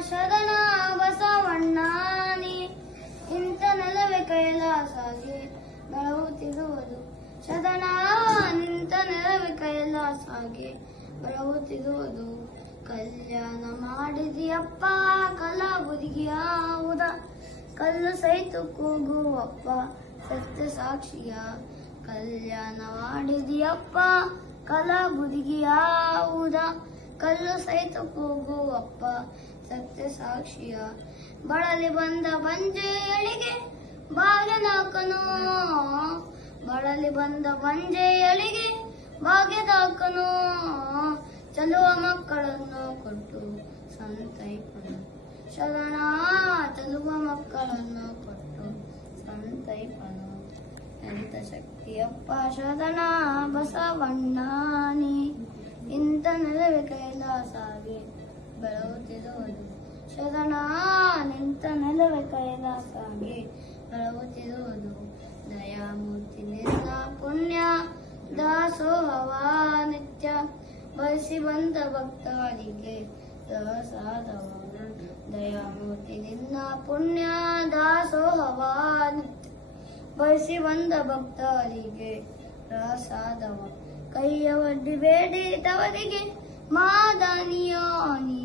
ಶರಣ ಬಸವಣ್ಣನಿ ಇಂಥ ನೆಲವೇ ಕೈಲಾಸಾಗಿ ಬೆಳಗುತ್ತಿರುವುದು. ಶರಣ ನಿಂತ ನೆಲವೇ ಕೈಲಾಸಾಗಿ ಬೆಳಗುತ್ತಿರುವುದು. ಕಲ್ಯಾಣ ಮಾಡಿದಿಯಪ್ಪ ಕಲಾಬುದಿಗಿಯಾವುದ, ಕಲ್ಲು ಸಹಿತ ಕೂಗುವಪ್ಪ ಸತ್ಯ ಸಾಕ್ಷಿಯ. ಕಲ್ಯಾಣ ಮಾಡಿದಿಯಪ್ಪ ಕಲಾಬುದಿಗಿಯಾವುದ, ಕಲ್ಲು ಸಹಿತ ಕೂಗುವಪ್ಪ ಸತ್ಯ ಸಾಕ್ಷಿಯ. ಬಳಲಿ ಬಂದ ಬಂಜೆಯಳಿಗೆ ಭಾಗ್ಯದಾಕನು, ಬಳಲಿ ಬಂದ ಬಂಜೆಯಳಿಗೆ ಭಾಗ್ಯದಾಕನು. ಚಲುವ ಮಕ್ಕಳನ್ನು ಕೊಟ್ಟು ಸಂತೈಪನು. ಶರಣ ಚಲುವ ಮಕ್ಕಳನ್ನು ಕೊಟ್ಟು ಸಂತೈಪನು. ಎಂತ ಶಕ್ತಿಯಪ್ಪ ಶರಣ ಬಸವಣ್ಣನಿ ಇಂಥ ನೆಲವೇ ಕೈಲಾಸಾಗಿ ಬೆಳಗುತ್ತಿರುವುದು. ಶರಣ ನಿಂತ ನೆಲವೇ ಕೈಲಾಸಾಗಿ ಬೆಳಗುತ್ತಿರುವುದು. ದಯಾಮೂರ್ತಿ ನಿನ್ನ ಪುಣ್ಯ ದಾಸೋಹವ ನಿತ್ಯ, ಬಯಸಿ ಬಂದ ಭಕ್ತರಿಗೆ ಪ್ರಸಾದವ. ದಯಾಮೂರ್ತಿ ನಿನ್ನ ಪುಣ್ಯ ದಾಸೋಹವ ನಿತ್ಯ, ಬಯಸಿ ಬಂದ ಭಕ್ತರಿಗೆ ಪ್ರಸಾದವ. ಕೈಯ ಒಡ್ಡಿ ಬೇಡಿ ತವರಿಗೆ ಮಾದನಿಯಾನಿ.